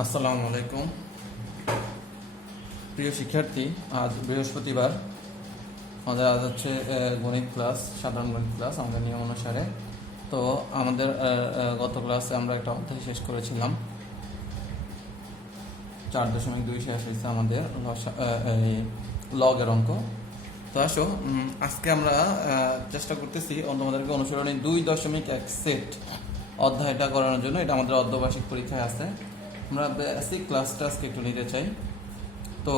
আসসালামু আলাইকুম প্রিয় শিক্ষার্থী। আজ বৃহস্পতিবার, আমাদের আজ হচ্ছে গণিত ক্লাস, সাধারণ গণিত ক্লাস আমাদের নিয়ম অনুসারে। তো আমাদের গত ক্লাসে আমরা একটা অধ্যায় শেষ করেছিলাম, 4.2 শেষ হয়েছে আমাদের লগের অঙ্ক। তো আসো আজকে আমরা চেষ্টা করতেছি তোমাদেরকে অনুসরণী 2.1 সেট অধ্যায়টা করানোর জন্য। এটা আমাদের অর্ধবার্ষিক পরীক্ষায় আছে। আমরা বেসিক ক্লাসটা আজকে একটু নিতে চাই। তো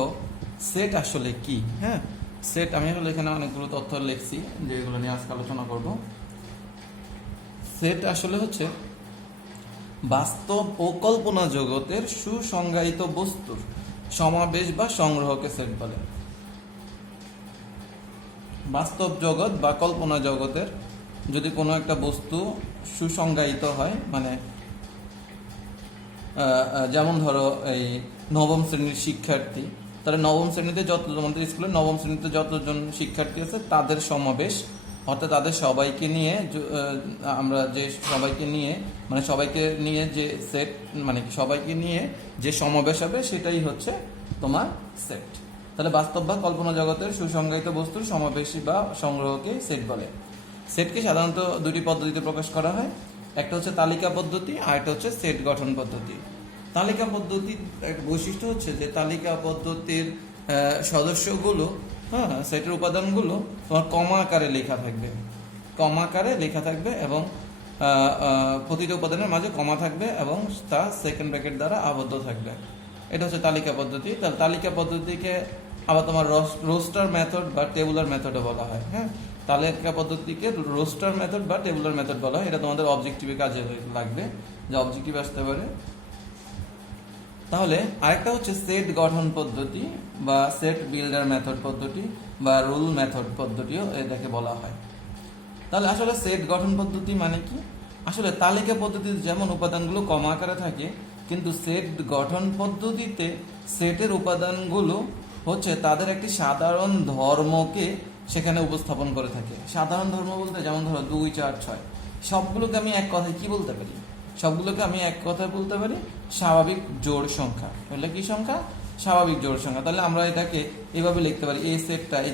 সেট আসলে কি? হ্যাঁ, সেট আমি আসলে এখানে অনেকগুলো তথ্য লিখছি যেগুলো নিয়ে আজকে আলোচনা করব। সেট আসলে হচ্ছে বাস্তব ও কল্পনা জগতের সুসংজ্ঞায়িত বস্তুর সমাবেশ বা সংগ্রহকে সেট বলে। বাস্তব জগৎ বা কল্পনা জগতের যদি কোনো একটা বস্তু সুসংজ্ঞায়িত হয়, মানে যেমন ধরো এই নবম শ্রেণীর শিক্ষার্থী, তাহলে নবম শ্রেণীতে আমাদের স্কুলে নবম শ্রেণীতে যতজন শিক্ষার্থী আছে তাদের সমাবেশ, অর্থাৎ তাদের সবাইকে নিয়ে আমরা যে সবাইকে নিয়ে যে সেট, মানে সবাইকে নিয়ে যে সমাবেশ হবে সেটাই হচ্ছে তোমার সেট। তাহলে বাস্তব বা কল্পনা জগতের সুসংজ্ঞায়িত বস্তুর সমাবেশী বা সংগ্রহকে সেট বলে। সেটকে সাধারণত দুটি পদ্ধতিতে প্রকাশ করা হয়, একটা হচ্ছে তালিকা পদ্ধতি আর একটা হচ্ছে সেট গঠন পদ্ধতি। তালিকা পদ্ধতির এক বৈশিষ্ট্য হচ্ছে যে তালিকা পদ্ধতির সদস্যগুলো, সেটের উপাদানগুলো তোমার কমা আকারে লেখা থাকবে এবং প্রতিটি উপাদানের মাঝে কমা থাকবে এবং তা সেকেন্ড ব্র্যাকেট দ্বারা আবদ্ধ থাকবে। এটা হচ্ছে তালিকা পদ্ধতি। তাহলে তালিকা পদ্ধতিকে আবার তোমার রোস্টার মেথড বা টেবুলার মেথডও বলা হয়। হ্যাঁ, তালিকা পদ্ধতিকে রোস্টার মেথড বা টেবুলার মেথড বলা হয়। এটা তোমাদের অবজেক্টিভে কাজে লাগবে, যে অবজেক্টিভ আসতে পারে। তাহলে আরেকটা হচ্ছে সেট গঠন পদ্ধতি বা সেট বিল্ডার মেথড পদ্ধতি বা রুল মেথড পদ্ধতিও এটাকে বলা হয়। তাহলে আসলে সেট গঠন পদ্ধতি মানে কি? আসলে তালিকা পদ্ধতিতে যেমন উপাদানগুলো কমা আকারে থাকে, কিন্তু সেট গঠন পদ্ধতিতে সেটের উপাদানগুলো হচ্ছে তাদের একটি সাধারণ ধর্মকে সেখানে উপস্থাপন করে থাকে। সাধারণ ধর্ম বলতে যেমন ধরো 2, 4, 6, সবগুলোকে আমি এক কথায় কি বলতে পারি? সবগুলোকে আমি এক কথায় বলতে পারি স্বাভাবিক জোড় সংখ্যা। তাহলে কি সংখ্যা? স্বাভাবিক জোড় সংখ্যা। তাহলে আমরা এটাকে এইভাবে লিখতে পারি,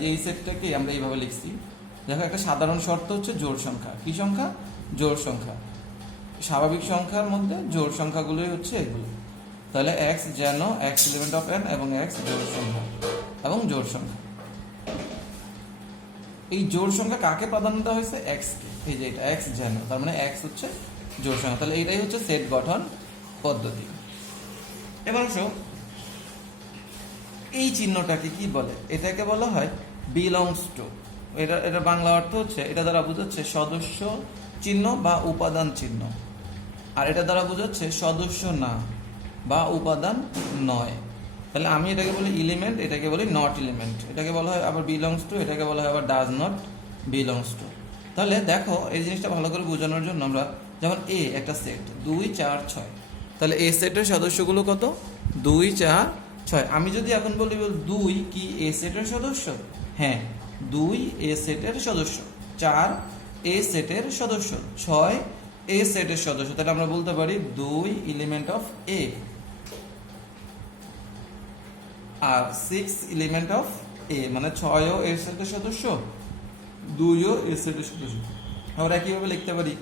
এই সেটটাকে আমরা এইভাবে লিখছি। দেখো, একটা সাধারণ শর্ত হচ্ছে জোড় সংখ্যা। কি সংখ্যা? জোড় সংখ্যা। স্বাভাবিক সংখ্যার মধ্যে জোড় সংখ্যাগুলোই হচ্ছে এগুলো। তাহলে এক্স যেন এক্স এলিমেন্ট অফ এন এবং এক্স জোড় সংখ্যা এবং জোড় সংখ্যা। এই জোড় সংখ্যা কাকে প্রাধান্য দেওয়া হয়েছে? এক্স কে। এই যে এটা এক্স যেন, তার মানে এক্স হচ্ছে জোড় সংখ্যা। তাহলে এটাই হচ্ছে সেট গঠন পদ্ধতি। এবার আসো, এই চিহ্নটাকে কি বলে? এটাকে বলা হয় বিলংস টু। এটা বাংলা অর্থ হচ্ছে, এটা দ্বারা বোঝাচ্ছে সদস্য চিহ্ন বা উপাদান চিহ্ন, আর এটা দ্বারা বোঝাচ্ছে সদস্য না বা উপাদান নয়। তাহলে আমি এটাকে বলি এলিমেন্ট, এটাকে বলি নট এলিমেন্ট। এটাকে বলা হয় আবার বিলংস টু, এটাকে বলা হয় আবার ডাজ নট বিলংস টু। তাহলে দেখো, এই জিনিসটা ভালো করে বোঝানোর জন্য আমরা যেমন একটা সেট 2, 4, 6, তাহলে এ সেটের সদস্যগুলো কত? 2, 4, 6। আমি যদি এখন বলি 2 কি এ সেটের সদস্য? হ্যাঁ, 2 এ সেটের সদস্য, 4 এ সেটের সদস্য, 6 এ সেটের সদস্য। তাহলে আমরা বলতে পারি 2 এলিমেন্ট অফ এ আর 6 এলিমেন্ট অফ এ, মানে 6ও এর সেটের সদস্য, 2ও এর সেটের সদস্য। আমরা কিভাবে লিখতে পারি?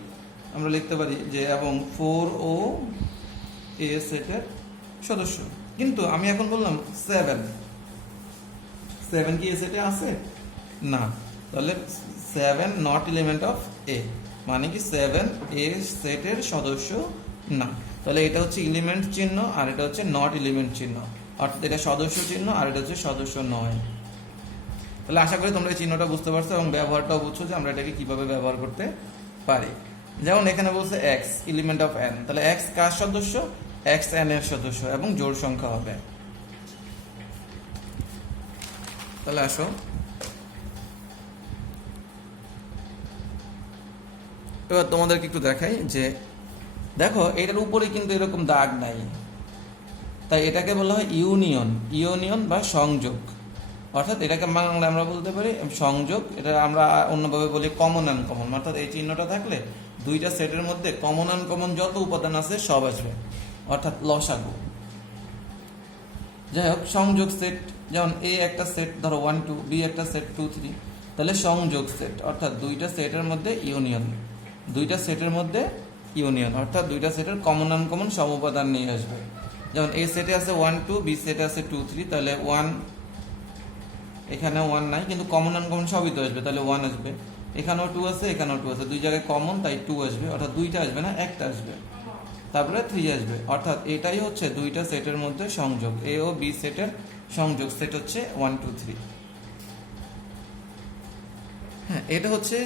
আমরা লিখতে পারি যে এবং 4ও এ সেটের সদস্য। কিন্তু আমি এখন বললাম 7 কি এ সেটে আছে? না। তাহলে 7 নট এলিমেন্ট অফ এ, মানে কি 7 এ সেটের সদস্য না। তাহলে এটা হচ্ছে এলিমেন্ট চিহ্ন আর এটা হচ্ছে নট এলিমেন্ট চিহ্ন, অর্থাৎ এটা সদস্য চিহ্ন আর এটা হচ্ছে সদস্য নয়। তাহলে আশা করি তোমরা এই চিহ্নটা বুঝতে পারছো এবং ব্যবহারটাও বুঝছো যে আমরা এটাকে কিভাবে ব্যবহার করতে পারি। যেমন এখানে বলছে এক্স এলিমেন্ট অফ এন, তাহলে এক্স কার সদস্য? এক্স এন এর সদস্য এবং জোড় সংখ্যা হবে। তাহলে আসো, এবার তোমাদেরকে একটু দেখাই যে দেখো, এটার উপরে কিন্তু এরকম দাগ নাই, তাই এটাকে বলা হয় ইউনিয়ন বা সংযোগ। অর্থাৎ এটাকে বাংলা আমরা বলতে পারি সংযোগ। এটা আমরা অন্যভাবে বলি কমন আনকমন। অর্থাৎ এই চিহ্নটা থাকলে দুইটা সেটের মধ্যে কমন আনকমন যত উপাদান আছে সব আসবে, অর্থাৎ লসাগু। যাই হোক, সংযোগ সেট যেমন এ একটা সেট ধরো 1 2, বি একটা সেট 2 3, তাহলে সংযোগ সেট অর্থাৎ দুইটা সেটের মধ্যে ইউনিয়ন, দুইটা সেটের মধ্যে ইউনিয়ন অর্থাৎ দুইটা সেটের কমন আনকমন সম উপাদান নিয়ে আসবে। যেমন এ সেটে আছে 1 2, বি সেটে আছে 2 3, তাহলে 1 এখানে 1 নাই কিন্তু কমন আনকমন সবই তো আসবে, তাহলে 1 আসবে। এখানেও 2 আছে, এখানেও 2 আছে, দুই জায়গায় কমন, তাই 2 আসবে, অর্থাৎ দুইটা আসবে না, একটা আসবে। তারপরে 3 আসবে, অর্থাৎ এটাই হচ্ছে দুইটা সেটের মধ্যে সংযোগ, এ ও বি সেটের সংযোগ সেট হচ্ছে 1 2 3। হ্যাঁ, এটা হচ্ছে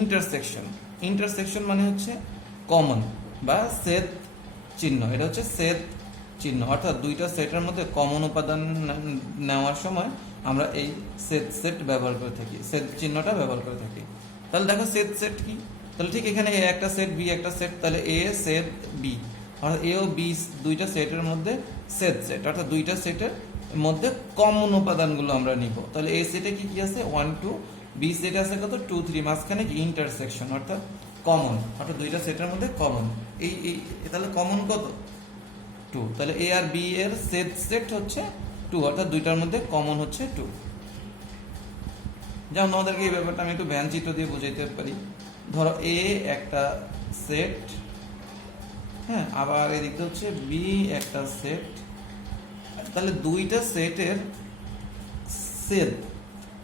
ইন্টারসেকশন। ইন্টারসেকশন মানে হচ্ছে কমন বা সেট চিহ্ন, এটা হচ্ছে সেট চিহ্ন, অর্থাৎ দুইটা সেটের মধ্যে কমন উপাদান নেওয়ার সময় আমরা এই সেট সেট ব্যবহার করে থাকি, সেট চিহ্নটা ব্যবহার করে থাকি। তাহলে দেখো সেট সেট কি, তাহলে ঠিক এখানে এ একটা সেট, বি একটা সেট, তাহলে এ সেট বি, অর্থাৎ এ ও বি দুইটা সেটের মধ্যে সেট সেট, অর্থাৎ দুইটা সেটের মধ্যে কমন উপাদানগুলো আমরা নিব। তাহলে এ সেটে কি কি আছে 1 2, বি সেটে আছে কত 2 3, মাঝখানে কি ইন্টারসেকশন অর্থাৎ কমন, অর্থাৎ দুইটা সেটের মধ্যে কমন। এই তাহলে কমন কত 2, তাহলে এ আর বি এর সেট সেট হচ্ছে 2, অর্থাৎ দুইটার মধ্যে কমন হচ্ছে 2। যেমন আমাদেরকে এই ব্যাপারটা আমি একটু চিত্র দিয়ে বুঝাইতে পারি। ধরো এ একটা সেট, হ্যাঁ, আবার এদিকে হচ্ছে বি একটা সেট, তাহলে দুইটা সেটের সেট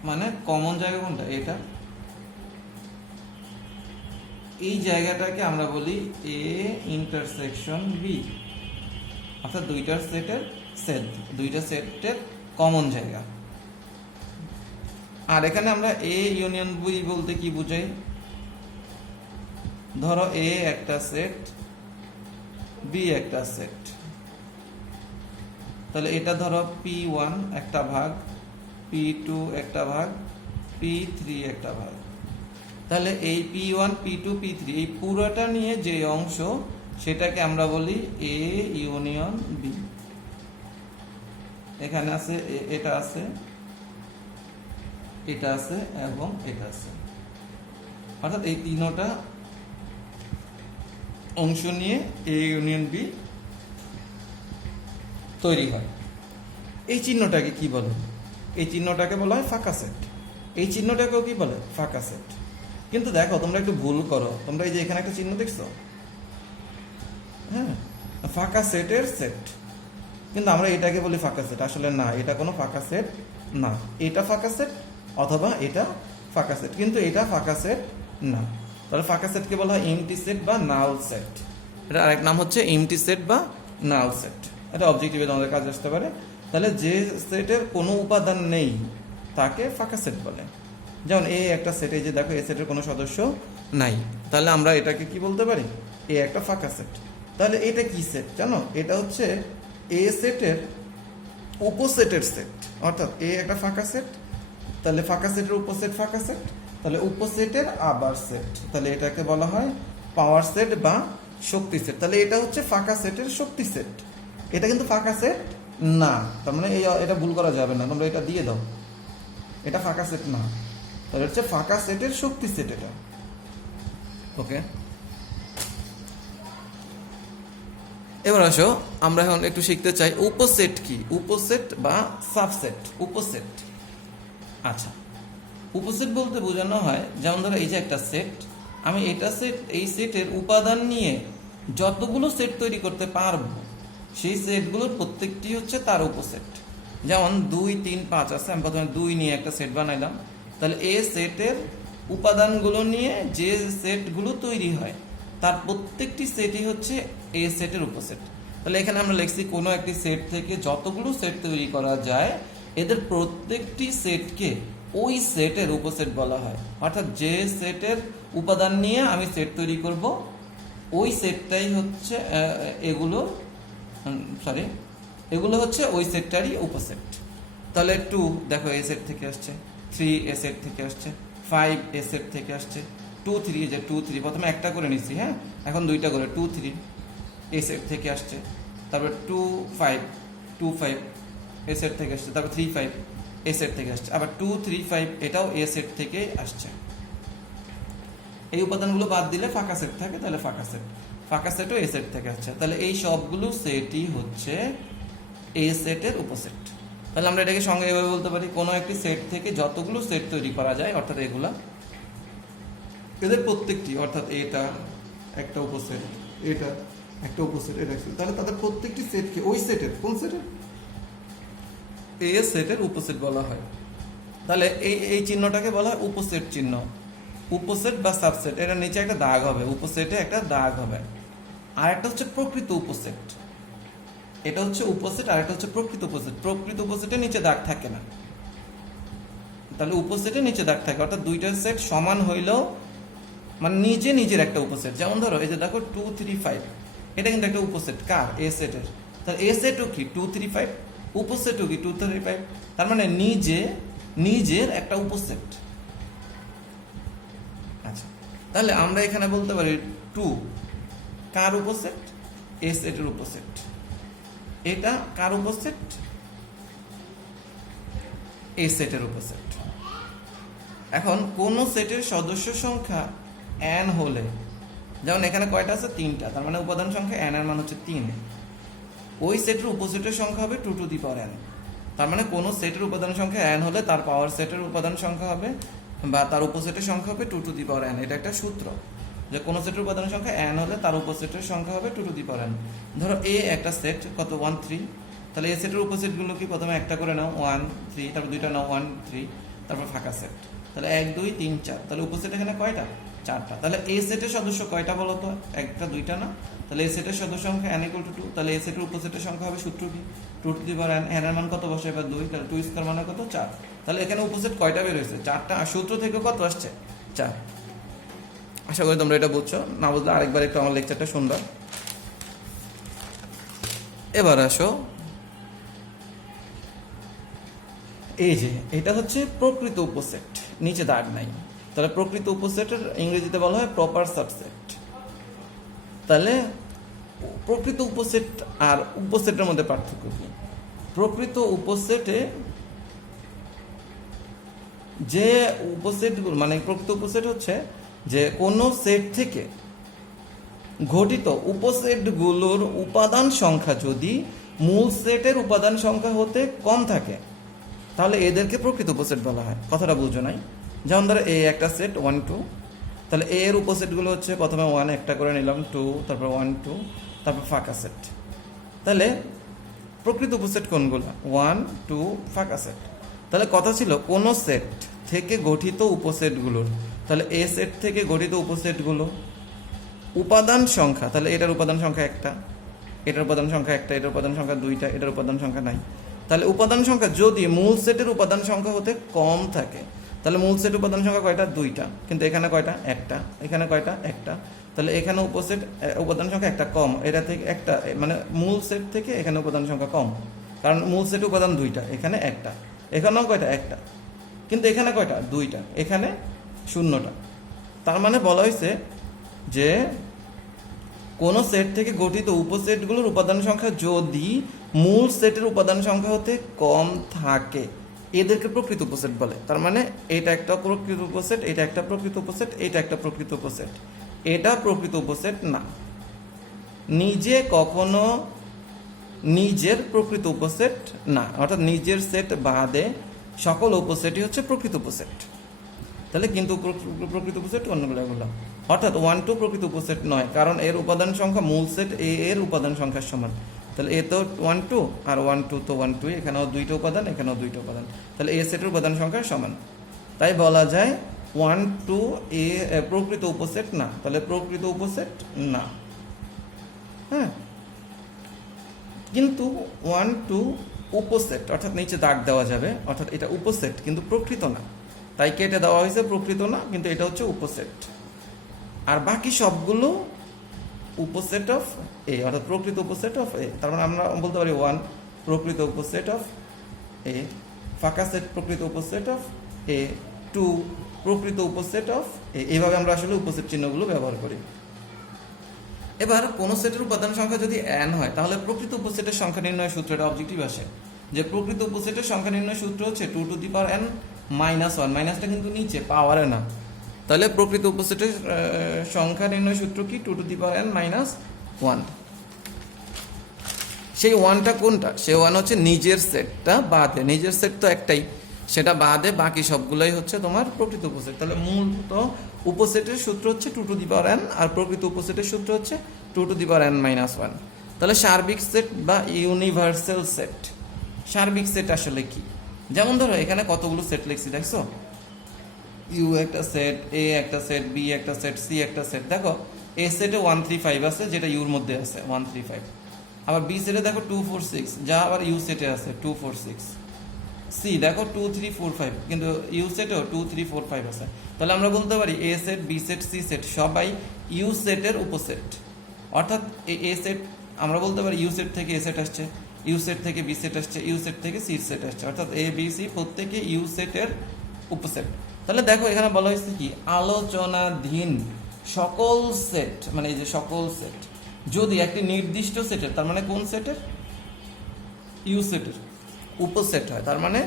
মানে কমন জায়গা কোনটা, এটা, এই জায়গাটাকে আমরা বলি এ ইন্টারসেকশন বি, অর্থাৎ দুইটার সেটের সেট, দুইটা সেটের কমন জায়গা। আর এখানে আমরা এ ইউনিয়ন বি বলতে কি বুঝাই, ধরো এ একটা সেট, বি একটা সেট, তাহলে এটা ধরো P1 একটা ভাগ, P2 একটা ভাগ, P3 একটা ভাগ, তাহলে এই P1 P2 P3 এই পুরোটা নিয়ে যে অংশ সেটাকে আমরা বলি এ ইউনিয়ন বি। এখানে আছে এটা আছে, এটা আছে এবং এটা আছে, অর্থাৎ এই তিনটা অংশ নিয়ে এ ইউনিয়ন বি তৈরি হয়। এই চিহ্নটাকে কি বলে, এই চিহ্নটাকে বলা হয় ফাঁকা সেট, এই চিহ্নটাকেও কি বলে ফাঁকা সেট। কিন্তু দেখো তোমরা একটু ভুল করো, তোমরা এই যে এখানে একটা চিহ্ন দেখছো, হ্যাঁ, ফাঁকা সেটের সেট, কিন্তু আমরা এটাকে বলি ফাঁকা সেট, আসলে না, এটা কোনো ফাঁকা সেট না, এটা ফাঁকা সেট অথবা এটা ফাঁকা সেট, কিন্তু এটা ফাঁকা সেট না। তাহলে ফাঁকা সেটকে বলা হয় এমটি সেট বা নাল সেট, এটা আরেক নাম হচ্ছে এমটি সেট বা নাল সেট, এটা অবজেক্টিভে আমাদের কাজে আসতে পারে। তাহলে যে সেটের কোনো উপাদান নেই তাকে ফাঁকা সেট বলে। যেমন এ একটা সেট, এই যে দেখো এ সেটের কোনো সদস্য নাই, তাহলে আমরা এটাকে কি বলতে পারি, এ একটা ফাঁকা সেট। তাহলে এটা কি সেট জানো, এটা হচ্ছে এ সেটের উপসেটের সেট, অর্থাৎ এ একটা ফাঁকা সেট, তাহলে ফাঁকা সেটের উপসেট ফাঁকা সেট, তাহলে উপসেটের আবার সেট, তাহলে এটাকে বলা হয় পাওয়ার সেট বা শক্তি সেট। তাহলে এটা হচ্ছে ফাঁকা সেটের শক্তি সেট, এটা কিন্তু ফাঁকা সেট না, তার মানে এটা ভুল করা যাবে না, তোমরা এটা দিয়ে দাও, এটা ফাঁকা সেট না, তাহলে হচ্ছে ফাঁকা সেটের শক্তি সেট এটা। ওকে, এবার আসো আমরা এখন একটু শিখতে চাই উপসেট কি, উপসেট বা সাবসেট। উপসেট, আচ্ছা, উপসেট বলতে বোঝানো হয়, যেমন ধরো এই যে একটা সেট, আমি এটা সেট, এই সেটের উপাদান নিয়ে যতগুলো সেট তৈরি করতে পারবো সেই সেটগুলোর প্রত্যেকটি হচ্ছে তার উপসেট। যেমন 2 3 5 আছে, আমি প্রথমে 2 নিয়ে একটা সেট বানাইলাম, তাহলে এ সেটের উপাদানগুলো নিয়ে যে সেটগুলো তৈরি হয় তার প্রত্যেকটি সেটই হচ্ছে এ সেটের উপসেট। তাহলে এখানে আমরা লিখছি কোনো একটি সেট থেকে যতগুলো সেট তৈরি করা যায় এদের প্রত্যেকটি সেটকে ওই সেটের উপসেট বলা হয়, অর্থাৎ যে সেটের উপাদান নিয়ে আমি সেট তৈরি করব ওই সেটটাই হচ্ছে এগুলো হচ্ছে ওই সেটটারই উপসেট। তাহলে 2 দেখো এ সেট থেকে আসছে, 3 এ সেট থেকে আসছে, 5 এ সেট থেকে আসছে, 2 3 যে 2 3 প্রথমে একটা করে নিচ্ছি, হ্যাঁ, এখন দুইটা করে 2 3 এ সেট থেকে আসছে, তারপর 2 5 এ সেট থেকে আসছে, তারপর 3 5 এ সেট থেকে আসছে, আবার 2 3 5 এটাও এ সেট থেকে আসছে। এই উপাদানগুলো বাদ দিলে ফাঁকা সেট থাকে, তাহলে ফাঁকা সেটও এ সেট থেকে আসছে। তাহলে এই সবগুলো সেটই হচ্ছে এ সেটের উপসেট। তাহলে আমরা এটাকে সঙ্গে এভাবে বলতে পারি, কোনো একটি সেট থেকে যতগুলো সেট তৈরি করা যায়, অর্থাৎ এগুলা, এদের প্রত্যেকটি, অর্থাৎ এটা একটা উপসেট, এটা একটা উপসেট, এটা একটা, তাহলে তাদের প্রত্যেকটি সেটকে ওই সেটের, কোন সেটের, এ সেটের উপসেট বলা হয়। তাহলে এই চিহ্নটাকে বলা হয় উপসেট চিহ্ন। উপসেট বা সাবসেট, এর নিচে একটা দাগ হবে, উপসেটে একটা দাগ হবে। আর একটা হচ্ছে প্রকৃত উপসেট, এটা হচ্ছে উপসেট, আর একটা হচ্ছে প্রকৃত উপসেট। প্রকৃত উপসেটের নিচে দাগ থাকে না, তাহলে উপসেটের নিচে দাগ থাকে, অর্থাৎ দুইটা সেট সমান হইলেও মানে নিজে নিজের একটা উপসেট। যেমন ধরো এই যে দেখো 2 3 5, এটা কিন্তু একটা উপসেট কার, এ সেটের। তাহলে এ সেটও কি 2 3 5, উপসেটও কি 2 3 5, তার মানে নিজে নিজের একটা উপসেট। আচ্ছা, তাহলে আমরা এখানে বলতে পারি 2 কার উপসেট, এ সেটের উপসেট। এটা কার উপসেট, এ সেটের উপসেট। এখন কোন সেটের সদস্য সংখ্যা n হলে, যেমন এখানে কয়টা আছে, 3টা, তার মানে উপাদান সংখ্যা n এর মান হচ্ছে 3, ওই সেটের উপসেটের সংখ্যা হবে 2 টু দি পাওয়ার n। তার মানে কোন সেটের উপাদান সংখ্যা n হলে তার পাওয়ার সেটের উপাদান সংখ্যা হবে বা তার উপসেটের সংখ্যা হবে 2 টু দি পাওয়ার n। এটা একটা সূত্র যে কোন সেটের উপাদান সংখ্যা n হলে তার উপসেটের সংখ্যা হবে 2 টু দি পাওয়ার n। ধরো এ একটা সেট, কত 1 3, তাহলে এই সেটের উপসেটগুলো কি, প্রথমে একটা করে নাও 1 3, তারপর দুইটা নাও 1 3, তারপর ফাঁকা সেট, তাহলে 1 2 3 4, তাহলে উপসেট এখানে কয়টা, 4টা। তাহলে এই সেটের সদস্য কয়টা বলো তো, একটা দুইটা না, তাহলে এই সেটের সদস্য সংখ্যা n = 2, তাহলে এই সেটের উপসেটের সংখ্যা হবে সূত্র কি 2 to the power n। n এর মান কত বসে এবার 2, তাহলে 2 স্কয়ার মানে কত 4। তাহলে এখানে উপসেট কয়টা বের হয়েছে, 4টা, আর সূত্র থেকে কত আসছে 4। আশা করি তোমরা এটা বুঝছো, না বুঝলে আরেকবার একটু আমার লেকচারটা শুনবা। এবার আসো, এই যে এটা হচ্ছে প্রকৃত উপসেট, নিচে দাগ নাই, তাহলে প্রকৃত উপসেটের ইংরেজিতে বলা হয় প্রপার সাবসেট। তাহলে প্রকৃত উপসেট আর উপসেটের মধ্যে পার্থক্য কি? প্রকৃত উপসেটে যে উপসেটগুলো, মানে প্রকৃত উপসেট হচ্ছে যে কোনো সেট থেকে গঠিত উপসেটগুলোর উপাদান সংখ্যা যদি মূল সেটের উপাদান সংখ্যা হতে কম থাকে, তাহলে এদেরকে প্রকৃত উপসেট বলা হয়। কথাটা বুঝো নাই? যেমন ধরো এ একটা সেট 1 2, তাহলে এ এর উপসেটগুলো হচ্ছে প্রথমে 1 একটা করে নিলাম, 2, তারপর 1 2, তারপর ফাঁকা সেট। তাহলে প্রকৃত উপসেট কোনগুলো, 1 2 ফাঁকা সেট। তাহলে কথা ছিল কোন সেট থেকে গঠিত উপসেটগুলোর, তাহলে এ সেট থেকে গঠিত উপসেটগুলো উপাদান সংখ্যা, তাহলে এটার উপাদান সংখ্যা একটা, এটার উপাদান সংখ্যা একটা, এটার উপাদান সংখ্যা 2টা, এটার উপাদান সংখ্যা নাই। তাহলে উপাদান সংখ্যা যদি মূল সেটের উপাদান সংখ্যা হতে কম থাকে, তাহলে মূল সেট উপাদান সংখ্যা কয়টা, 2টা, কিন্তু এখানে কয়টা, একটা, এখানে কয়টা, একটা, তাহলে এখানে উপসেট উপাদান সংখ্যা একটা কম, এটা থেকে একটা, মানে মূল সেট থেকে এখানে উপাদান সংখ্যা কম, কারণ মূল সেট উপাদান 2টা, এখানে একটা, এখানেও কয়টা, একটা, কিন্তু এখানে কয়টা, 2টা, এখানে 0টা। তার মানে বলা হয়েছে যে কোন সেট থেকে গঠিত উপসেটগুলোর উপাদান সংখ্যা যদি মূল সেটের উপাদান সংখ্যা হতে কম থাকে, এদেরকে প্রকৃত উপসেট বলে। তার মানে এটা একটা প্রকৃত উপসেট, এটা একটা প্রকৃত উপসেট, এটা একটা প্রকৃত উপসেট, এটা প্রকৃত উপসেট না। নিজে কখনো নিজের প্রকৃত উপসেট না, অর্থাৎ নিজের সেট বাদে সকল উপসেটই হচ্ছে প্রকৃত উপসেট। তাহলে কিন্তু প্রকৃত উপসেট অন্যগুলো, অর্থাৎ 1 2 প্রকৃত উপসেট নয়, কারণ এর উপাদান সংখ্যা মূল সেট এ এর উপাদান সংখ্যার সমান। তাহলে এ তো 1 2 আর 1 2 তো 1 2, এখানেও 2টা উপাদান, এখানেও 2টা উপাদান, তাহলে এ সেটের উপাদান সংখ্যা সমান। তাই বলা যায় 1 2 এ প্রকৃত উপসেট না, তাহলে প্রকৃত উপসেট না। হ্যাঁ, কিন্তু 1 2 উপসেট, অর্থাৎ নিচে দাগ দেওয়া যাবে, অর্থাৎ এটা উপসেট কিন্তু প্রকৃত না, তাই কেটে দেওয়া হয়েছে, প্রকৃত না, কিন্তু এটা হচ্ছে উপসেট। আর বাকি সবগুলো উপসেট অফ এ, অর্থাৎ প্রকৃত উপসেট অফ এ। তার মানে আমরা বলতে পারি 1 প্রকৃত উপসেট অফ এ, ফাঁকা সেট প্রকৃত উপসেট অফ এ, 2 প্রকৃত উপসেট অফ এ। এইভাবে আমরা আসলে উপসেট চিহ্নগুলো ব্যবহার করি। এবার কোন সেটের উপাদান সংখ্যা যদি n হয়, তাহলে প্রকৃত উপসেটের সংখ্যা নির্ণয় সূত্রটা অবজেক্টিভ আসে, যে প্রকৃত উপসেটের সংখ্যা নির্ণয় সূত্র হচ্ছে 2 টু দি পাওয়ার n -1, মাইনাসটা কিন্তু নিচে, পাওয়ারে না। তাহলে প্রকৃত উপসেটের সংখ্যা নির্ণয় সূত্র কি, 2 টু দি পাওয়ার n -1। সেই ওয়ানটা কোনটা? সেই ওয়ান হচ্ছে নিজের সেটটা বাদে, নিজের সেট তো একটাই, সেটা বাদে বাকি সবগুলোই হচ্ছে তোমার প্রকৃত উপসেট। তাহলে মূলত উপসেটের সূত্র হচ্ছে 2 টু দি পাওয়ার n, আর প্রকৃত উপসেটের সূত্র হচ্ছে 2 to the power n minus 1। তাহলে সার্বিক সেট বা ইউনিভার্সাল সেট, সার্বিক সেট আসলে কি? যেমন ধরো এখানে কতগুলো সেট লিখছি দেখছো, ইউ একটা সেট, এ একটা সেট, বি একটা সেট, সি একটা সেট। দেখো এ সেটে 1 3 5 আছে, যেটা ইউর মধ্যে আছে 1 3 5। আবার বি সেটে দেখো 2 4 6, যা আবার ইউ সেটে আছে 2 4 6। সি দেখো 2 3 4 5, কিন্তু ইউ সেটেও 2 3 4 5 আছে। তাহলে আমরা বলতে পারি A set, B set, C set সবাই ইউ সেটের উপসেট। অর্থাৎ এ সেট আমরা বলতে পারি ইউ সেট থেকে এ সেট আসছে, ইউ সেট থেকে বি সেট আসছে, ইউ সেট থেকে সি সেট আসছে, অর্থাৎ এ বি সি প্রত্যেকে ইউ সেটের উপসেট। তাহলে দেখো এখানে বলা হয়েছে কি, আলোচনাধীন সকল সেট, মানে এই যে সকল সেট যদি একটি নির্দিষ্ট সেটের, তার মানে কোন সেটের? ইউ সেটের উপসেট হয়। তার মানে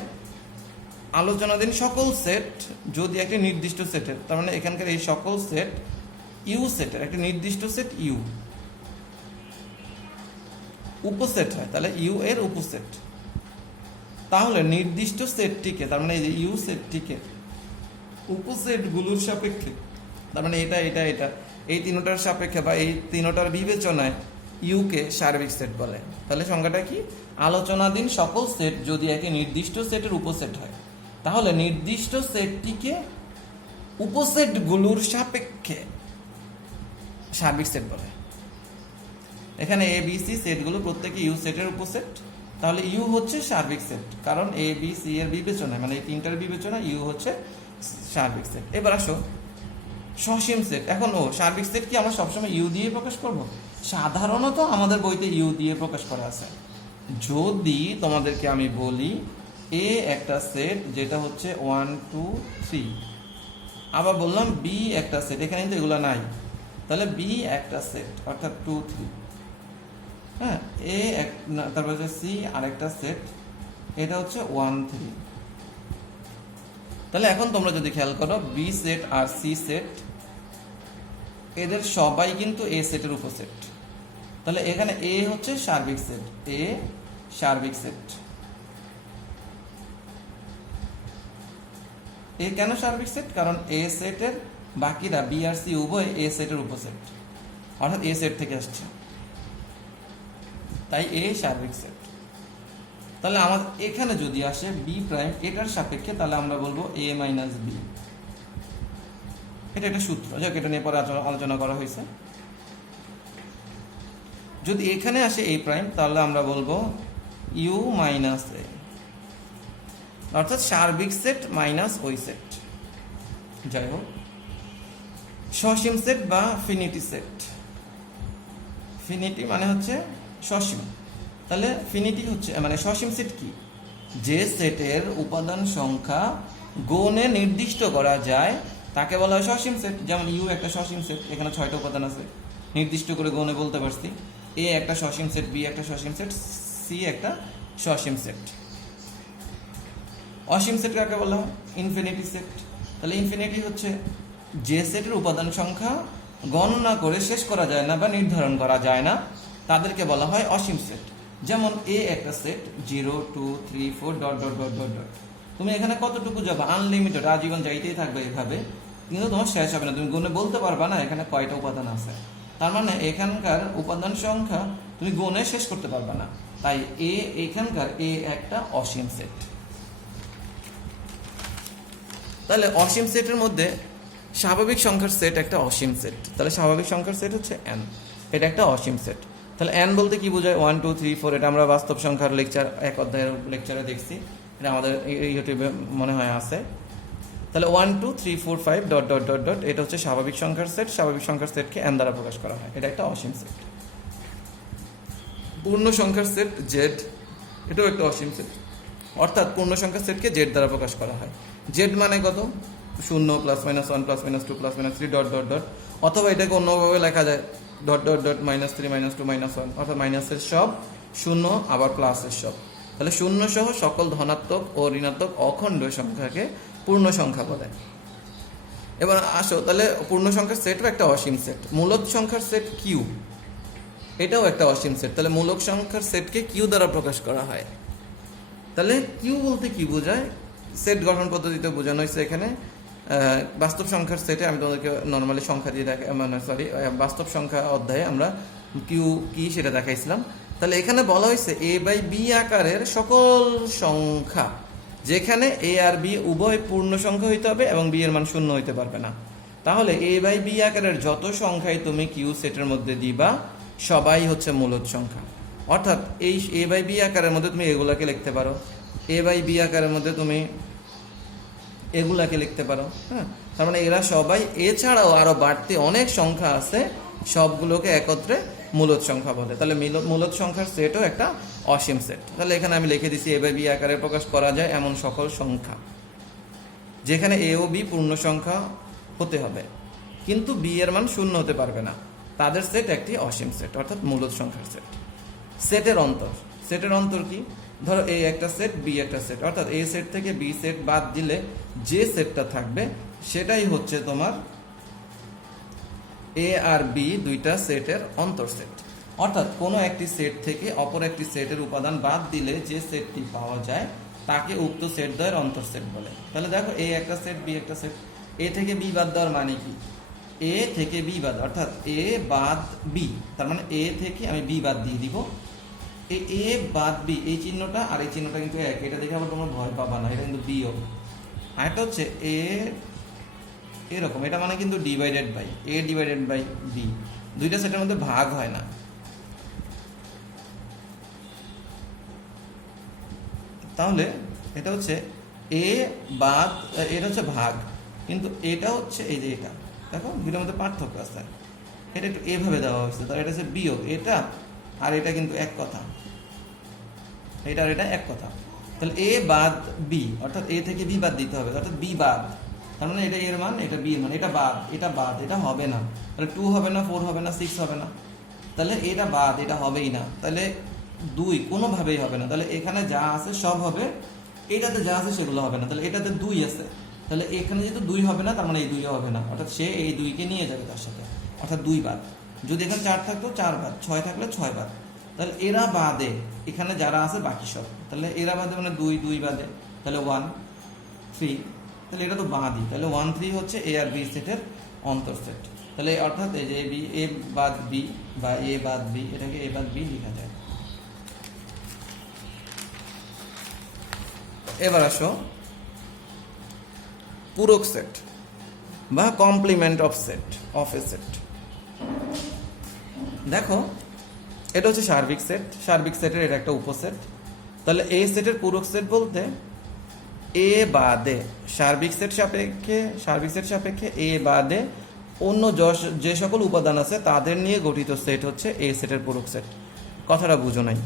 আলোচনাধীন সকল সেট যদি একটি নির্দিষ্ট সেটের, তার মানে এখানকার এই সকল সেট ইউ সেটের একটি নির্দিষ্ট সেট ইউ উপসেট হয়, তাহলে ইউ এর উপসেট। তাহলে নির্দিষ্ট সেটটিকে, তার মানে এই যে ইউ সেটটিকে উপসেটগুলোর সাপেক্ষে, তার মানে এটা এটা এটা এই তিনটার সাপেক্ষে বা এই তিনটার বিবেচনায় ইউকে সার্বিক সেট বলে। তাহলে সংজ্ঞাটা কি? আলোচনাধীন সকল সেট যদি একটি নির্দিষ্ট সেটের উপসেট হয়, তাহলে নির্দিষ্ট সেটটিকে উপসেটগুলোর সাপেক্ষে সার্বিক সেট বলে। এখানে এ বি সি সেটগুলো প্রত্যেকে ইউ সেটের উপসেট, তাহলে ইউ হচ্ছে সার্বিক সেট, কারণ এ বি সি এর বিবেচনায়, মানে এই তিনটার বিবেচনায় ইউ হচ্ছে সার্বিক সেট। এবার আসো সসীম সেট। এখন সার্বিক সেট কি আমরা সবসময় ইউ দিয়ে প্রকাশ করব? সাধারণত আমাদের বইতে ইউ দিয়ে প্রকাশ করা আছে। যদি তোমাদেরকে আমি বলি এ একটা সেট যেটা হচ্ছে 1 2 3, আবার বললাম বি একটা সেট, এখানে কিন্তু এগুলো নাই, তাহলে বি একটা সেট অর্থাৎ 2 3, হ্যাঁ, এ তারপর হচ্ছে সি আরেকটা সেট, এটা হচ্ছে 1 3। তাহলে এখন তোমরা যদি খেয়াল করো B set R she said এদের সবাই কিন্তু এ সেটের উপসেট। তাহলে এখানে এ হচ্ছে সার্বিক সেট, এ সার্বিক সেট। এ কেন সার্বিক সেট? কারণ এ সেটের বাকিরা বি আর সি উভয় এ সেটের উপসেট, অর্থাৎ এ সেট থেকে আসছে, তাই এ সার্বিক সেট। তাহলে আমাদের এখানে যদি আসে বি প্রাইম এটার সাপেক্ষে, তাহলে আমরা বলবো এ মাইনাস বি। এটা একটা সূত্র, যাক এটা নিয়ে পরে আলোচনা করা হয়েছে। যদি এখানে আসে এ প্রাইম, তাহলে আমরা বলবো ইউ মাইনাস এ, অর্থাৎ সার্বিক সেট মাইনাস ওই সেট। যাই হোক, সসীম সেট বা ফিনিটি সেট, ফিনিটি মানে হচ্ছে সসীম। তাহলে ফিনিটি হচ্ছে মানে সসীম সেট কি? যে সেটের উপাদান সংখ্যা গণে নির্দিষ্ট করা যায় তাকে বলা হয় সসীম সেট। যেমন ইউ একটা সসীম সেট, এখানে 6টা উপাদান আছে, নির্দিষ্ট করে গণে বলতে পারছি। এ একটা সসীম সেট, বি একটা সসীম সেট, সি একটা সসীম সেট। অসীম সেট কাকে বলা হয়? Infinity set. তাহলে ইনফিনিটি হচ্ছে যে সেটের উপাদান সংখ্যা গণনা করে শেষ করা যায় না বা নির্ধারণ করা যায় না, তাদেরকে বলা হয় অসীম সেট। যেমন এ একটা set 0 2 3 4 dot dot dot dot dot, তুমি এখানে কতটুকু যাবে? আনলিমিটেড, আজীবন যাইতেই থাকবে এভাবে, কিন্তু তোমার শেষ হবে না, তুমি গুণে বলতে পারবা না এখানে কয়টা উপাদান আছে। তার মানে এখানকার উপাদান সংখ্যা তুমি গুণে শেষ করতে পারবা না, তাই এ এখানকার এ একটা অসীম সেট। তাহলে অসীম সেটের মধ্যে স্বাভাবিক সংখ্যার সেট একটা অসীম সেট। তাহলে স্বাভাবিক সংখ্যার সেট হচ্ছে n, এটা একটা অসীম সেট। তাহলে n বলতে কি বোঝায়? 1 2 3 4, এটা আমরা বাস্তব সংখ্যার লেকচার 1 অধ্যায়ের লেকচারে দেখছি, এটা আমাদের ইউটিউবে মনে হয় আছে। তাহলে 1 2 3 4 5 ডট ডট ডট ডট, এটা হচ্ছে স্বাভাবিক সংখ্যার সেট। স্বাভাবিক সংখ্যার সেটকে n দ্বারা প্রকাশ করা হয়, এটা একটা অসীম সেট। পূর্ণ সংখ্যার সেট জেড, এটাও একটা অসীম সেট, অর্থাৎ পূর্ণ সংখ্যার সেটকে জেড দ্বারা প্রকাশ করা হয়। জেড মানে কত? 0 plus minus 1 plus minus 2 plus minus 3 dot dot dot, অথবা এটাকে অন্যভাবে লেখা যায় ডট ডট ডট -3 -2 -1, অর্থাৎ মাইনাসের সব শূন্য আবার প্লাসের সব। তাহলে শূন্য সহ সকল ধনাত্মক ও ঋণাত্মক অখণ্ড সংখ্যাকে পূর্ণ সংখ্যা বলে। এবার আসো, তাহলে পূর্ণ সংখ্যার সেটও একটা অসীম সেট। মূলত সংখ্যার সেট কিউ, এটাও একটা অসীম সেট। তাহলে মূলক সংখ্যার সেটকে কিউ দ্বারা প্রকাশ করা হয়। তাহলে কিউ বলতে কি বোঝায়? সেট গঠন পদ্ধতিতে বোঝানো হয়েছে এখানে বাস্তব সংখ্যার সেটে। আমি তোমাদেরকে নর্মালি সংখ্যা দিয়ে বাস্তব সংখ্যা অধ্যায়ে আমরা কিউ কি সেটা দেখাইছিলাম। তাহলে এখানে বলা হয়েছে এ বাই বি আকারের সকল সংখ্যা, যেখানে এ আর বি উভয় পূর্ণ সংখ্যা হইতে হবে এবং বি এর মান শূন্য হইতে পারবে না। তাহলে এ বাই বি আকারের যত সংখ্যাই তুমি কিউ সেটের মধ্যে দিবা সবাই হচ্ছে মূলদ সংখ্যা। অর্থাৎ এই এ বাই বি আকারের মধ্যে তুমি এগুলাকে লিখতে পারো, এ বাই বি আকারের মধ্যে তুমি এগুলাকে লিখতে পারো। হ্যাঁ, তার মানে এরা সবাই, এছাড়াও আরো বাড়তি অনেক সংখ্যা আছে, সবগুলোকে একত্রে মূলদ সংখ্যা বলে। তাহলে মূলদ সংখ্যার সেটও একটা অসীম সেট। তাহলে এখানে আমি লিখে দিচ্ছি এ বাই বি আকারে প্রকাশ করা যায় এমন সকল সংখ্যা যেখানে এ ও বি পূর্ণ সংখ্যা হতে হবে কিন্তু বি এর মান শূন্য হতে পারবে না, তাদের সেট একটি অসীম সেট, অর্থাৎ মূলদ সংখ্যার সেট। সেটের অন্তর, সেটের অন্তর কি? ধরো এ একটা সেট, বি একটা সেট, অর্থাৎ এ সেট থেকে বি সেট বাদ দিলে যে সেটটা থাকবে সেটাই হচ্ছে তোমার এ আর বি দুইটা সেটের অন্তর সেট। অর্থাৎ কোনো একটি সেট থেকে অপর একটি সেটের উপাদান বাদ দিলে যে সেটটি পাওয়া যায় তাকে উক্ত সেট দ্বয়ের অন্তর সেট বলে। তাহলে দেখো এ একটা সেট, বি একটা সেট, এ থেকে বি বাদ দেওয়ার মানে কি? এ থেকে বি বাদ, অর্থাৎ এ বাদ বি, তার মানে এ থেকে আমি বি বাদ দিয়ে দিব। এ বাদ বি, এই চিহ্নটা আর এই চিহ্নটা কিন্তু এক, এটা দেখে আবার তোমরা ভয় পাবা না, এটা কিন্তু বিয়োগ। আরেকটা হচ্ছে এ এরকম, এটা মানে কিন্তু divided by A divided by B, দুইটা সেটের মধ্যে ভাগ হয় না। তাহলে এটা হচ্ছে এ বাদ, এটা হচ্ছে ভাগ, কিন্তু এটা হচ্ছে এই যে এটা, দেখো দুইটার মধ্যে পার্থক্য আছে, এটা একটু এভাবে দেওয়া হয়েছে, তাহলে এটা হচ্ছে বিয়োগ, এটা আর এটা কিন্তু এক কথা, এটা আর এটা এক কথা। তাহলে এ বাদ বি, অর্থাৎ এ থেকে বি বাদ দিতে হবে, অর্থাৎ বি বাদ, তার মানে এটা এর মান, এটা বি এর মান, এটা বাদ, এটা বাদ, এটা হবে না, তাহলে 2 হবে না, 4 হবে না, 6 হবে না, তাহলে এটা বাদ, এটা হবেই না, তাহলে 2 কোনোভাবেই হবে না, তাহলে এখানে যা আছে সব হবে, এটাতে যা আছে সেগুলো হবে না, তাহলে এটাতে 2 আছে, তাহলে এখানে যেহেতু 2 হবে না, তার মানে এই 2 হবে না, অর্থাৎ সে এই 2কে নিয়ে যাবে তার সাথে, অর্থাৎ 2 বাদ। যদি এখানে 4 থাকতো 4 বাদ, 6 থাকলে 6 বাদ, তাহলে এরা বাদে এখানে যারা আছে বাকি সব, তাহলে এরা বাদে মানে 2 বাদে, তাহলে 1 3, তাহলে এটা তো বাদই, তাহলে 1 3 হচ্ছে এ আর বি সেটের অন্তর সেট। তাহলে অর্থাৎ এই যে বি, এ বাদ বি বা এ বাদ বি, এটাকে এ বাদ বি লেখা যায়। এবার আসো পূরক সেট বা complement of set of A set. দেখো এটা হচ্ছে সার্বিক সেট, সার্বিক সেটের এটা একটা উপসেট। তাহলে এই সেটের পূরক সেট বলতে এ বাদে সার্বিক সেট সাপেক্ষে এ বাদে অন্য যে সকল উপাদান আছে তাদের নিয়ে গঠিত সেট হচ্ছে এই সেটের পূরক সেট। কথাটা বুঝো নাই?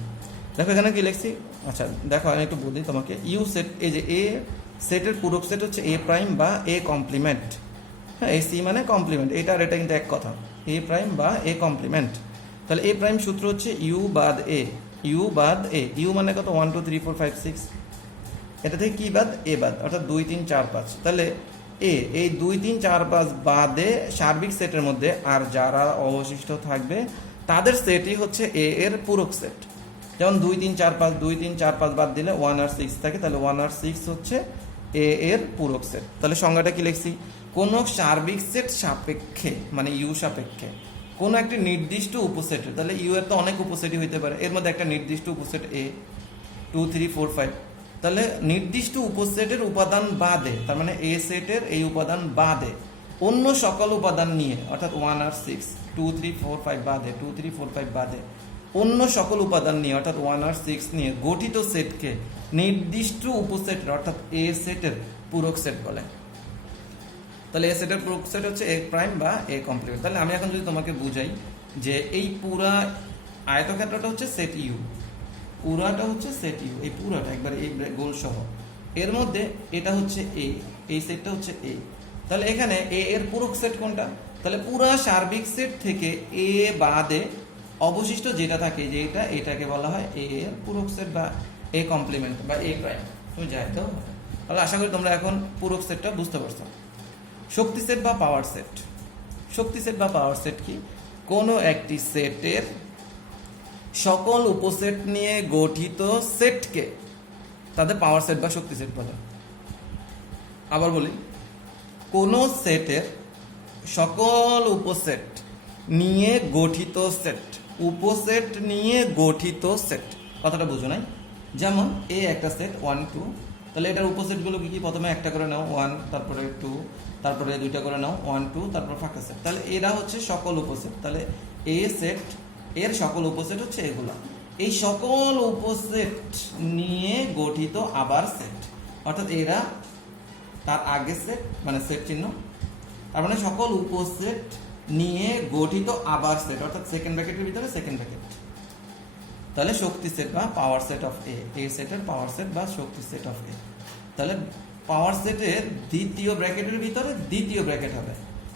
দেখো এখানে কি লিখছি, আচ্ছা দেখো আমি একটু বলি তোমাকে। ইউ সেট, এই যে এ সেটের পূরক সেট হচ্ছে এ প্রাইম বা এ কমপ্লিমেন্ট। হ্যাঁ, এ সি মানে কমপ্লিমেন্ট, এটা আর এটা কিন্তু এক কথা, এ প্রাইম বা এ কমপ্লিমেন্ট। তাহলে এ প্রাইম সূত্র হচ্ছে ইউ বাদ এ, ইউ বাদ এ, ইউ মানে কত 1 2 3 4 5 6, এটা থেকে কি বাদ? এ বাদ, অর্থাৎ 2 3 4 5। তাহলে এই 2 3 4 5 বাদে সার্বিক সেটের মধ্যে আর যারা অবশিষ্ট থাকবে তাদের সেটই হচ্ছে এ এর পূরক সেট। যেমন 2 3 4 5, 2 3 4 5 বাদ দিলে 1 আর 6 থাকে, তাহলে 1 আর 6 হচ্ছে এ এর পূরক সেট। তাহলে সংজ্ঞাটা কি লিখছি? কোন সার্বিক সেট সাপেক্ষে মানে ইউ সাপেক্ষে কোন একটি নির্দিষ্ট উপসেটের, তাহলে ইউ এর তো অনেক উপসেটই হইতে পারে, এর মধ্যে একটা নির্দিষ্ট উপসেট এ 2 3 4 5, তাহলে নির্দিষ্ট উপসেটের উপাদান বাদে, তার মানে এ সেটের এই উপাদান বাদে অন্য সকল উপাদান নিয়ে, অর্থাৎ 1 আর 6, 2 3 4 5 বাদে, 2 3 4 5 বাদে অন্য সকল উপাদান নিয়ে, অর্থাৎ 1 আর 6 নিয়ে গঠিত সেটকে নির্দিষ্ট উপসেটের অর্থাৎ এ সেটের পূরক সেট বলে। তাহলে এ সেটের পূরক সেট হচ্ছে এ প্রাইম বা এ কমপ্লিমেন্ট। তাহলে আমি এখন যদি তোমাকে বুঝাই যে এই পুরা আয়তক্ষেত্রটা হচ্ছে সেট ইউ, পুরাটা হচ্ছে সেট ইউ, এই পুরাটা একবার এই গোল সহ, এর মধ্যে এটা হচ্ছে এ, এই সেটটা হচ্ছে এ, তাহলে এখানে এ এর পূরক সেট কোনটা? তাহলে পুরা সার্বিক সেট থেকে এ বাদে অবশিষ্ট যেটা থাকে, যে এটাকে বলা হয় এ এর পূরক সেট বা এ কমপ্লিমেন্ট বা এ প্রাইম। তুমি যাই তো, তাহলে আশা করি তোমরা এখন পূরক সেটটা বুঝতে পারছো। শক্তি সেট বা পাওয়ার সেট, শক্তি সেট বা পাওয়ার সেট কি? কোনো একটি সেটের সকল উপসেট নিয়ে গঠিত সেটকে তাদের পাওয়ার সেট বা শক্তি সেট বলে। আবার বলি, কোন সেটের সকল উপসেট নিয়ে গঠিত সেট, উপসেট নিয়ে গঠিত সেট, কথাটা বুঝো নাই? যেমন এ একটা সেট 1 2, তাহলে এটার উপসেটগুলো কি কি? প্রথমে একটা করে নাও 1, তারপরে 2, তারপরে দুইটা করে নাও 1 2, তারপর ফাঁকা সেট। তাহলে এরা হচ্ছে সকল উপসেট। তাহলে এ সেট এর সকল উপসেট হচ্ছে এগুলা। এই সকল উপসেট নিয়ে গঠিত আবার সেট, অর্থাৎ এরা তার আগে সেট মানে সেট চিহ্ন, তার মানে সকল উপসেট নিয়ে গঠিত আবার সেট, অর্থাৎ সেকেন্ড ব্র্যাকেটের ভিতরে সেকেন্ড ব্র্যাকেট। তাহলে শক্তি সেট বা পাওয়ার সেট অফ এ সেটের পাওয়ার সেট বা শক্তি সেট অফ এ। তাহলে পাওয়ার সেটের দ্বিতীয় ব্র্যাকেটের ভিতরে দ্বিতীয় ব্র্যাকেট হবে,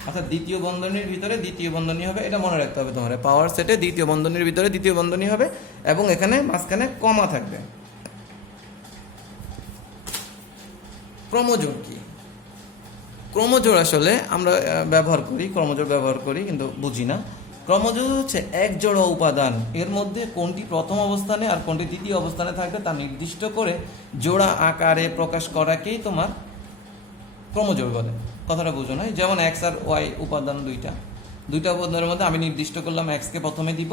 অর্থাৎ দ্বিতীয় বন্ধনীর ভিতরে দ্বিতীয় বন্ধনী হবে। এটা মনে রাখতে হবে তোমার, পাওয়ার সেটে দ্বিতীয় বন্ধনীর ভিতরে দ্বিতীয় বন্ধনী হবে এবং এখানে মাঝখানে কমা থাকবে। ক্রমজোড় কি? ক্রমজোড় আসলে আমরা ক্রমজোড় ব্যবহার করি কিন্তু বুঝি না। ক্রমজোড় হচ্ছে এক জোড়া উপাদান, এর মধ্যে কোনটি প্রথম অবস্থানে আর কোনটি দ্বিতীয় অবস্থানে থাকবে তা নির্দিষ্ট করে জোড়া আকারে প্রকাশ করাকেই তোমার ক্রমজোড় বলে। কথাটা বুঝো না? যেমন এক্স আর ওয়াই উপাদান দুইটা উপাদানের মধ্যে আমি নির্দিষ্ট করলাম এক্স কে প্রথমে দিব,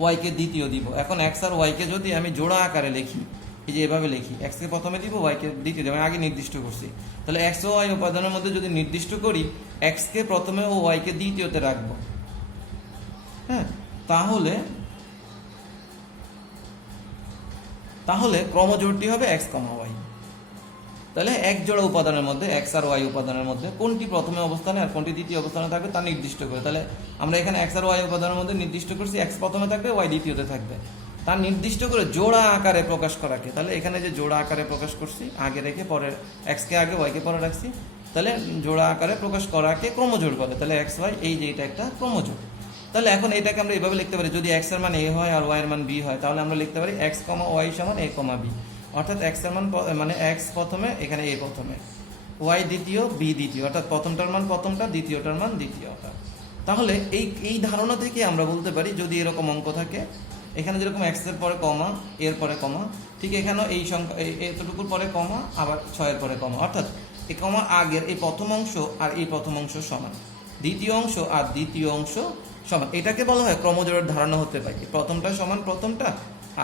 ওয়াই কে দ্বিতীয় দিব। এখন এক্স আর ওয়াই কে যদি আমি জোড়া আকারে লিখি, এই যে এভাবে লিখি, এক্স কে প্রথমে দিব, ওয়াই কে দ্বিতীয় দিব, আমি আগে নির্দিষ্ট করছি। তাহলে এক্স ও ওয়াই উপাদানের মধ্যে যদি নির্দিষ্ট করি এক্স কে প্রথমে ও ওয়াই কে দ্বিতীয়তে রাখবো, হ্যাঁ, তাহলে ক্রমজোড়টি হবে এক্স কমা ওয়াই। তাহলে এক জোড়া উপাদানের মধ্যে এক্স আর ওয়াই উপাদানের মধ্যে কোনটি প্রথমে অবস্থানে আর কোনটি দ্বিতীয় অবস্থানে থাকবে তা নির্দিষ্ট করে। তাহলে আমরা এখানে এক্স আর ওয়াই উপাদানের মধ্যে নির্দিষ্ট করছি এক্স প্রথমে থাকবে, ওয়াই দ্বিতীয়তে থাকবে, তা নির্দিষ্ট করে জোড়া আকারে প্রকাশ করাকে। তাহলে এখানে যে জোড়া আকারে প্রকাশ করছি, আগে রেখে পরে এক্স কে আগে ওয়াই কে পরে রাখছি, তাহলে জোড়া আকারে প্রকাশ করাকে ক্রমজোড় বলে। তাহলে এক্স ওয়াই এই যে এটা একটা ক্রমজোড়। তাহলে এখন এটাকে আমরা এভাবে লিখতে পারি, যদি এক্স এর মান এ হয় আর ওয়াই এর মান বি হয়, তাহলে আমরা লিখতে পারি এক্স কমা ওয়াই সমান এ কমা বি, অর্থাৎ এক্স এর মান মানে এক্স প্রথমে, এখানে এ প্রথমে, ওয়াই দ্বিতীয়, বি দ্বিতীয়, অর্থাৎ প্রথমটার মান প্রথমটা, দ্বিতীয়টার মান দ্বিতীয়টা। তাহলে এই ধারণা থেকে আমরা বলতে পারি যদি এরকম অঙ্ক থাকে, এখানে যেরকম এক্স এর পরে কমা, এর পরে কমা, ঠিক এখানেও এই সংখ্যা এতটুকুর পরে কমা, আবার 6 এর পরে কমা, অর্থাৎ এই কমা আগের এই প্রথম অংশ আর এই প্রথম অংশ সমান, দ্বিতীয় অংশ আর দ্বিতীয় অংশ সমান। এটাকে বলা হয় ক্রমজোড়ের ধারণা হতে পারে। প্রথমটা সমান প্রথমটা,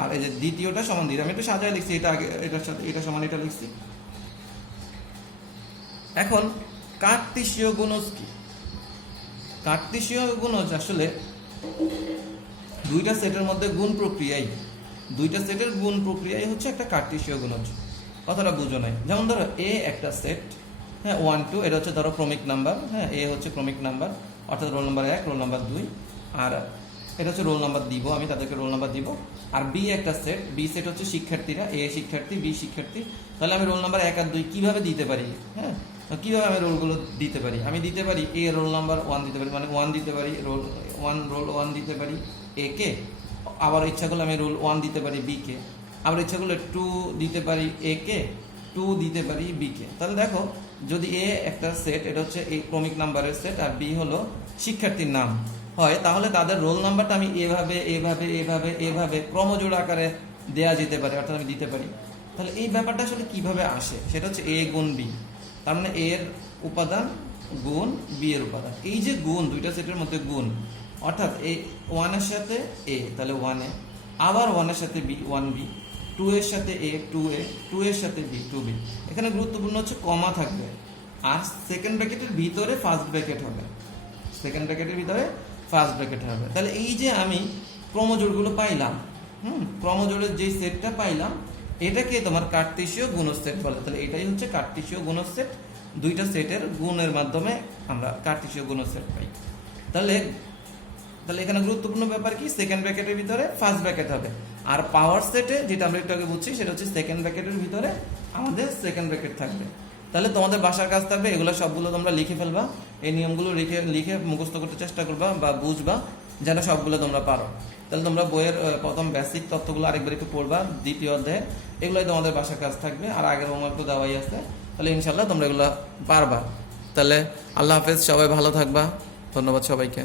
আর এই যে দ্বিতীয়টা সমান দ্বিতীয়। আমি একটু সাজায় লিখছি, এটা আগে এটার সাথে এটা সমান এটা লিখছি। এখন কার্টেসীয় গুণজ কি? কার্টেসীয় গুণজ আসলে দুইটা সেটের মধ্যে গুণ প্রক্রিয়াই, দুইটা সেটের গুণ প্রক্রিয়াই হচ্ছে একটা কার্টেসীয় গুণজ। কথাটা বুঝো নাই? যেমন ধরো এ একটা সেট, হ্যাঁ 1 2, এটা হচ্ছে ধরো ক্রমিক নাম্বার, হ্যাঁ এ হচ্ছে ক্রমিক নাম্বার, অর্থাৎ রোল নাম্বার 1, রোল নাম্বার 2, আর এটা হচ্ছে রোল নাম্বার দিব, আমি তাদেরকে রোল নাম্বার দিব। আর বি একটা সেট, বি সেট হচ্ছে শিক্ষার্থীরা, এ শিক্ষার্থী, বি শিক্ষার্থী। তাহলে আমি রোল নাম্বার 1 আর 2 কিভাবে দিতে পারি? হ্যাঁ, কিভাবে আমি রোলগুলো দিতে পারি? আমি দিতে পারি এ রোল নাম্বার 1 দিতে পারি, মানে 1 দিতে পারি, রোল 1 দিতে পারি এ কে, আবার ইচ্ছা করলে আমি রোল 1 দিতে পারি বি কে, আবার ইচ্ছা করলে 2 দিতে পারি এ কে, 2 দিতে পারি বি কে। তাহলে দেখো, যদি এ একটা সেট, এটা হচ্ছে এই ক্রমিক নাম্বারের সেট, আর বি হলো শিক্ষার্থীর নাম হয়, তাহলে তাদের রোল নাম্বারটা আমি এভাবে এভাবে এভাবে এভাবে ক্রমজোড় আকারে দেয়া যেতে পারে, অর্থাৎ আমি দিতে পারি। তাহলে এই ব্যাপারটা আসলে কিভাবে আসে? সেটা হচ্ছে এ গুণ বি, তার মানে এ এর উপাদান গুণ বি এর উপাদান। এই যে গুণ, দুইটা সেটের মধ্যে গুণ, অর্থাৎ এ 1 এর সাথে এ, তাহলে 1 এ, আবার 1 এর সাথে বি 1 বি, 2 এর সাথে এ 2 এ, 2 এর সাথে বি 2 বি। এখানে গুরুত্বপূর্ণ হচ্ছে কমা থাকবে, আর সেকেন্ড ব্র্যাকেটের ভিতরে ফার্স্ট ব্র্যাকেট হবে, সেকেন্ড ব্র্যাকেটের ভিতরে ফার্স্ট ব্র্যাকেট হবে। তাহলে এই যে আমি ক্রমজোড়গুলো পাইলাম, ক্রমজোড়ের যে সেটটা পাইলাম, এটাকে তোমার কার্টেসীয় গুণজ সেট বলে। তাহলে এটাই হচ্ছে কার্টেসীয় গুণজ সেট। দুইটা সেটের গুণের মাধ্যমে আমরা কার্টেসীয় গুণজ সেট পাই। তাহলে এখানে গুরুত্বপূর্ণ ব্যাপার কি? সেকেন্ড ব্র্যাকেটের ভিতরে ফার্স্ট ব্র্যাকেট হবে। আর পাওয়ার সেটে যেটা আমরা একটু আগে বুঝছি, সেটা হচ্ছে সেকেন্ড ব্র্যাকেটের ভিতরে আমাদের সেকেন্ড ব্র্যাকেট থাকবে। তাহলে তোমাদের বাসার কাজ থাকবে, এগুলো সবগুলো তোমরা লিখে ফেলবা, এই নিয়মগুলো লিখে মুখস্থ করতে চেষ্টা করবা বা বুঝবা, যেন সবগুলো তোমরা পারো। তাহলে তোমরা বইয়ের প্রথম বেসিক তথ্যগুলো আরেকবার একটু পড়বা, দ্বিতীয় অধ্যায়ে এগুলোই তোমাদের বাসার কাজ থাকবে, আর আগের হোমওয়ার্ক তো দেওয়াই আছে। তাহলে ইনশাল্লাহ তোমরা এগুলো পারবা। তাহলে আল্লাহ হাফেজ, সবাই ভালো থাকবা, ধন্যবাদ সবাইকে।